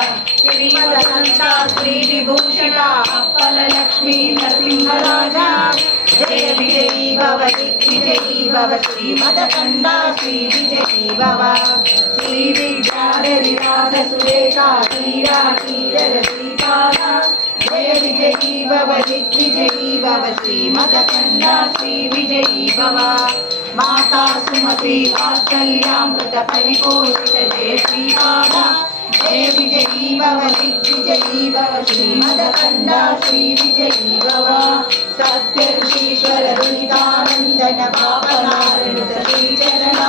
श्रीमदनन्ता श्रीविभूषणा अप्पलक्ष्मी नरसिंहराजा जय विजयी भव दिग्विजयी भव श्रीमदकण्डा श्रीविजयी भव श्रीविद्याधरिनाथ सुरेखा क्रीडा श्रीपादा जय विजयी भव दिग्विजयी भव श्रीमदकण्डा श्रीविजयी भव माता सुमति वात्सल्यामृत परिपोषित जय श्रीपादा जय विजयी भव दिग्विजयी भव श्रीमदकण्डा श्रीविजयी भव सत्यर्षीश्वर दुरितानन्दन पापनारणुत श्रीचरण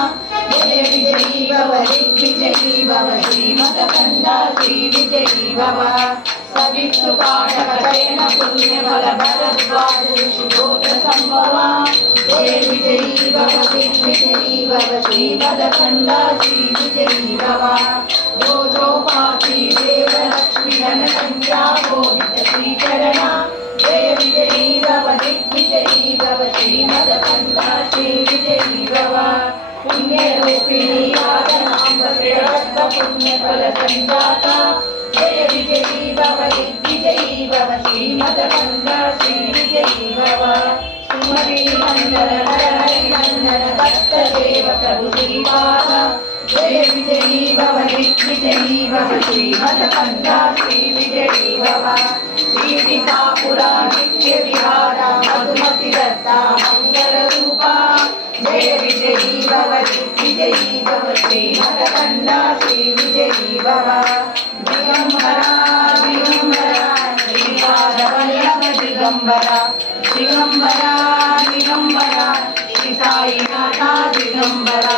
जय विजयी भव दिग्विजयी भव श्रीमदकण्डा श्रीविजयी भव सवितृपाठकरेण पुण्यफल भरद्वाज ऋषिगोत्र संभव जय विजयी भव दिग्विजयी भव श्रीमदकण्डा श्रीविजयी भव जोजोपाति देवलक्ष्मी धनसंख्या बोधित श्रीचरण जय विजयी भव दिग्विजयी भव श्रीमदकण्डा श्रीविजयी भव पुण्यरूपिणी आदनाम्ब श्रेष्ठ पुण्यफल संजाता जय विजयी भव दिग्विजयी भव श्रीमदकण्डा श्रीविजयी भव सुमति नंदन नरहरि नंदन दत्तदेव प्रभु श्रीपादा जय विजयी भव दिग्विजयी भव श्रीमदकण्डा श्रीविजयी भव श्रीपितापुरा नित्य विहारा मधुमति दत्ता मंगल रूपा जय विजयी भव दिग्विजयी भव श्रीमदकण्डा श्रीविजयी भव दिगंबरा दिगंबरा श्रीपादवल्लभ दिगंबरा दिगंबरा दिगंबरा श्री साईनाथा दिगंबरा